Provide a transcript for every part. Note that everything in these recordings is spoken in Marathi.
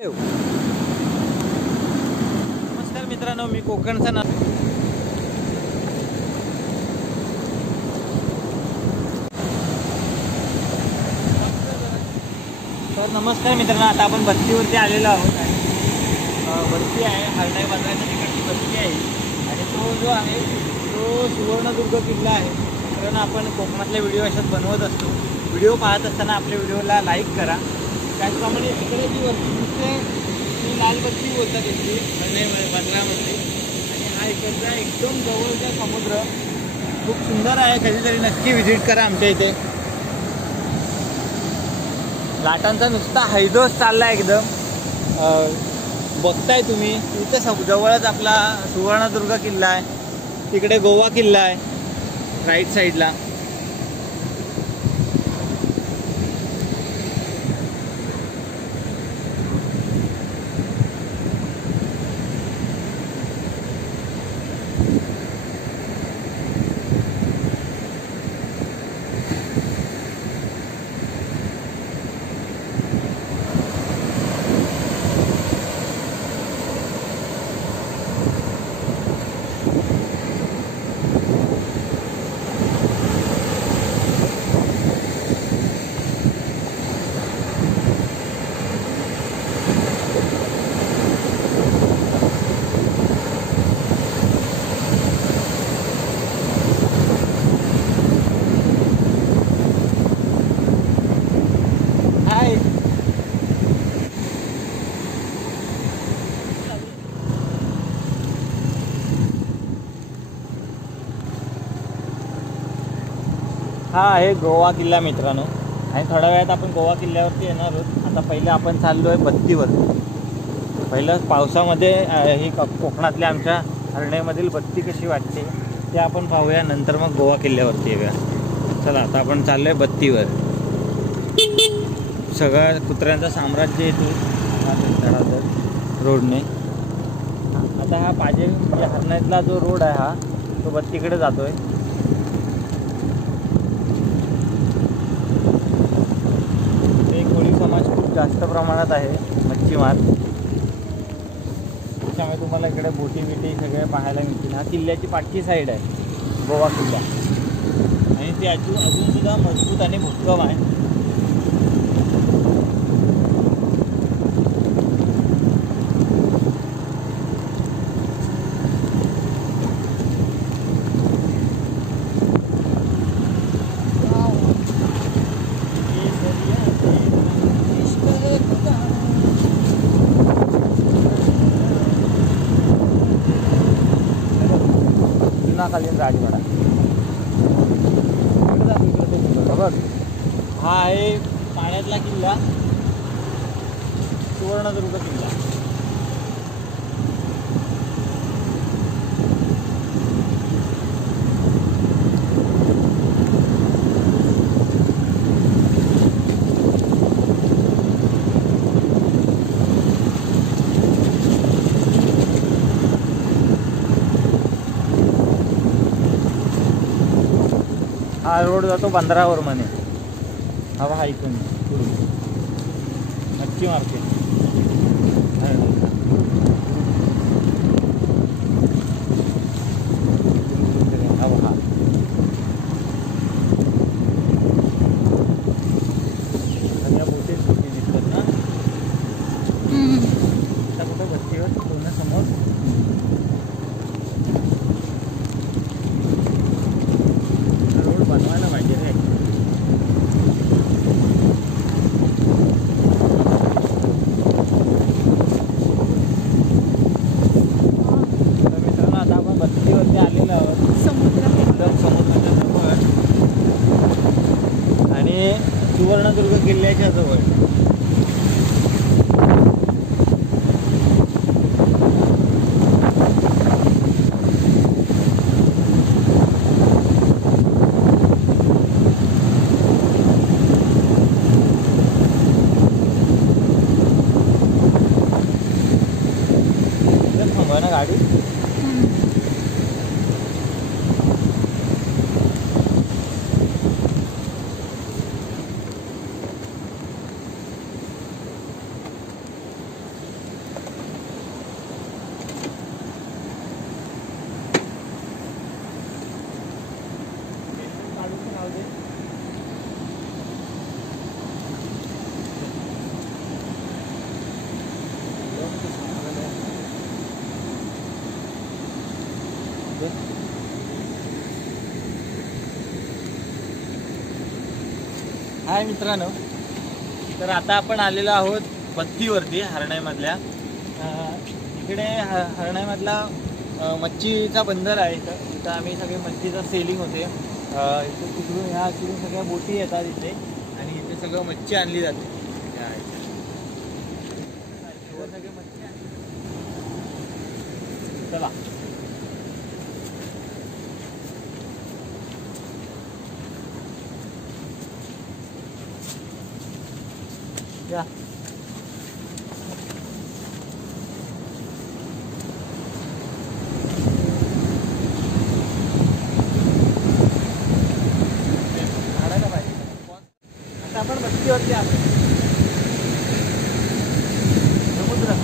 नमस्कार मित्रांनो, मी कोकणचा नमस्कार मित्रांनो, आता आपण बस्तीवरती आलेलो आहोत आणि बस्ती आहे हरणाई बाजाराच्या ठिकाणची बस्ती आहे आणि तो जो आहे तो सुवर्णदुर्ग किल्ला आहे. कारण आपण कोकणातले व्हिडिओ अशाच बनवत असतो. व्हिडिओ पाहत असताना आपल्या व्हिडिओला लाईक करा. त्याचप्रमाणे इकडे जी वस्ती दिसते ती लाल बस्ती बोलतात इथली हरणाई बाजारामध्ये. आणि हा इकडचा एकदम जवळचा समुद्र खूप सुंदर आहे. कधीतरी नक्की व्हिजिट करा आमच्या इथे. लाटांचा नुसता हैदोस चालला एकदम. बघताय तुम्ही इथे जवळच आपला सुवर्णदुर्ग किल्ला आहे. तिकडे गोवा किल्ला आहे राईट साईडला. हा आहे गोवा किल्ला मित्रांनो. आणि थोड्या वेळात आपण गोवा किल्ल्यावरती येणार आहोत. आता पहिलं आपण चाललो आहे बत्तीवर. पहिलं पावसामध्ये ही कोकणातल्या आमच्या हरणाईमधील बत्ती कशी वाटते ते आपण पाहूया. नंतर मग गोवा किल्ल्यावरती येऊया. चला आता आपण चाललो आहे बत्तीवर. सगळं कुत्र्यांचं साम्राज्य येते धडाधड रोडने. आता हा पाजेल म्हणजे हरणाईतला जो रोड आहे हा तो बत्तीकडे जातो आहे. समाज खूप जास्त प्रमाणात आहे मच्छीमार. त्याच्यामुळे तुम्हाला इकडे बोटी बिटी सगळे पाहायला मिळतील. हा किल्ल्याची पाठची साईड आहे गोवा किल्ला आणि ती अजून सुद्धा मजबूत आणि भक्कम आहे. खालील राजवाडा बघ. हा आहे पाण्यातला किल्ला सुवर्णदुर्ग किल्ला. हा रोड जातो बंदरावर म्हणे. हवा ऐकून मच्छी मार्केट. हवा सगळ्या बोटीत दिसतात ना. आता कुठं बस्तीवर पूर्ण समोर बनवायला पाहिजे रे. मित्रांनो आता आपण बस्तीवरती आलेलो आहोत समुद्राच्या जवळ आणि सुवर्णदुर्ग किल्ल्याच्या जवळ. ना गाडी इथे. हाय मित्रांनो, तर आता आपण आलेलो आहोत बत्तीवरती हरणाईमधल्या. इकडे हरणाईमधला मच्छीचा बंदर आहे. इथं आम्ही सगळे मच्छीचं सेलिंग होते. इथे तिकडून तिकडून सगळ्या बोटी येतात इथे आणि इथे सगळं मच्छी आणली जाते. सगळे मच्छी चला या. आता आपण बत्तीवरती आलो. समुद्र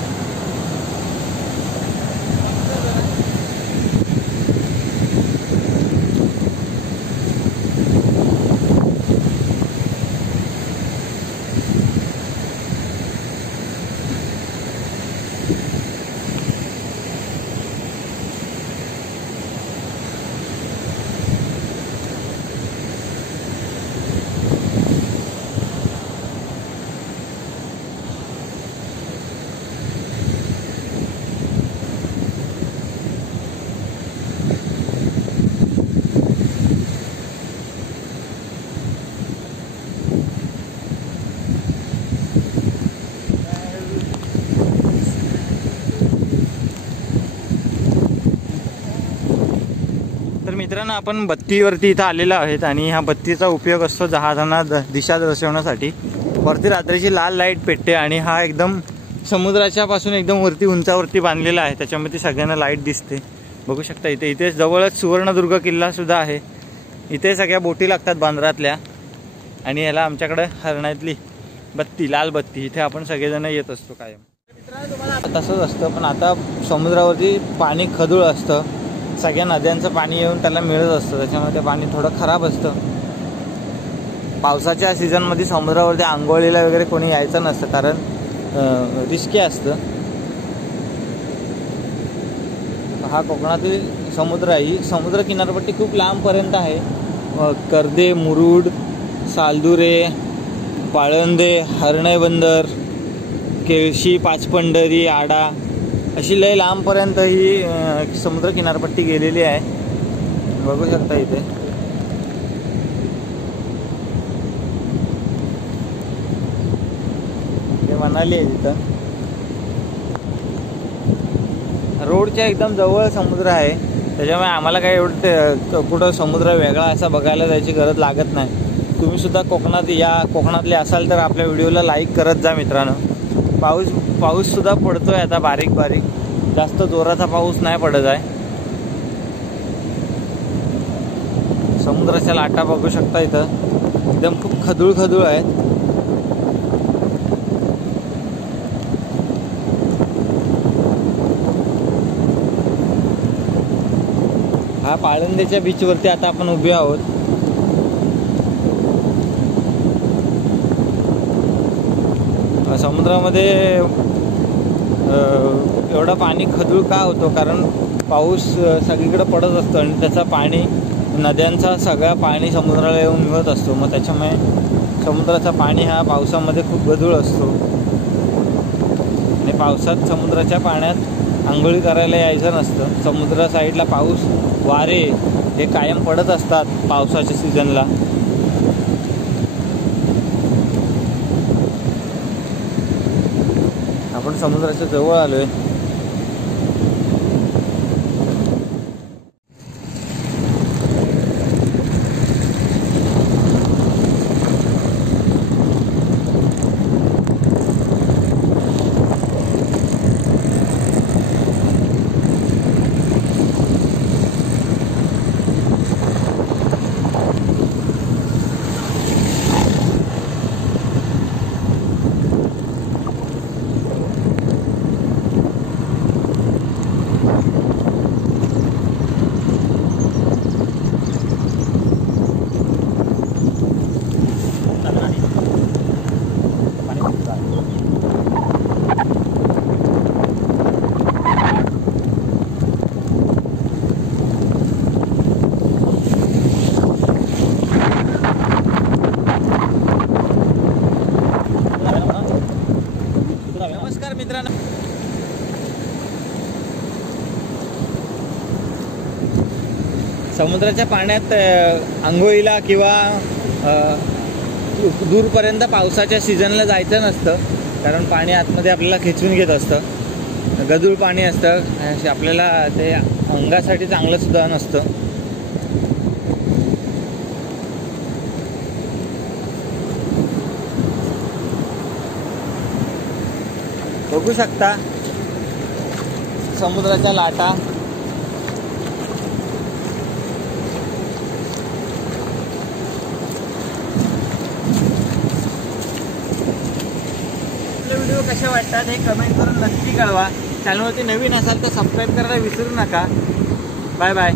मित्रांनो, आपण बत्तीवरती इथं आलेलो आहेत आणि ह्या बत्तीचा उपयोग असतो जहाजांना दिशा दर्शवण्यासाठी. वरती रात्रीची लाल लाईट पेटते आणि हा एकदम समुद्राच्या पासून एकदम वरती उंचावरती बांधलेला आहे. त्याच्यामध्ये सगळ्यांना लाईट दिसते. बघू शकता इथे जवळच सुवर्णदुर्ग किल्ला सुद्धा आहे. इथे सगळ्या बोटी लागतात बांद्रातल्या आणि याला आमच्याकडे हरणाईतली बत्ती, लाल बत्ती, इथे आपण सगळेजण येत असतो कायम. मित्रांनो, तुम्हाला तसंच असतं, पण आता समुद्रावरती पाणी खदूळ असतं. सगळ्या नद्यांचं पाणी येऊन त्याला मिळत असतं, त्याच्यामुळे ते पाणी थोडं खराब असतं. पावसाच्या सीझनमध्ये समुद्रावरती आंघोळीला वगैरे कोणी यायचं नसतं, कारण रिस्की असतं. हा कोकणातील समुद्र आहे. ही समुद्र किनारपट्टी खूप लांबपर्यंत आहे. कर्दे, मुरुड, सालदुरे, पाळंदे, हरणाई बंदर, केळशी, पाचपंढरी, आडा अशी लय लांबपर्यंत ही समुद्र किनारपट्टी गेलेली आहे. बघू शकता इथे. हे मनाली आहे तिथं. रोडच्या एकदम जवळ समुद्र आहे, त्याच्यामुळे आम्हाला काही एवढं कुठं समुद्र वेगळा असा बघायला जायची गरज लागत नाही. तुम्ही सुद्धा कोकणातले असाल तर आपल्या व्हिडिओला लाईक करत जा मित्रांनो. पाऊस सुद्धा पडतोय आता बारीक बारीक, जास्त जोराचा पाऊस नाही पडत आहे. समुद्राच्या लाटा बघू शकता इथं एकदम खूप खदूळ आहेत. हा पाळंदेच्या बीचवरती आता आपण उभे आहोत. समुद्रामध्ये एवढं पाणी खदूळ का होतो, कारण पाऊस सगळीकडे पडत असतो आणि त्याचा पाणी, नद्यांचा सगळा पाणी समुद्राला येऊन मिळत असतो. मग त्याच्यामुळे समुद्राचा पाणी हा पावसामध्ये खूप गढूळ असतो आणि पावसात समुद्राच्या पाण्यात आंघोळी करायला यायचं नसतं. समुद्र साईडला पाऊस, वारे हे कायम पडत असतात पावसाच्या सीझनला. आपण समुद्राच्या जवळ आलोय. मित्रांनो, समुद्राच्या पाण्यात आंघोळीला किंवा दूरपर्यंत पावसाच्या सीझनला जायचं नसतं, कारण पाणी आतमध्ये आपल्याला खेचून घेत असतं. गढूळ पाणी असतं, आपल्याला ते अंगासाठी चांगलं सुद्धा नसतं. बघू शकता समुद्राच्या लाटा. व्हिडिओ कसे वाटतात हे कमेंट करून नक्की कळवा. चॅनलवरती नवीन असाल तर सबस्क्राईब करायला विसरू नका. Bye bye.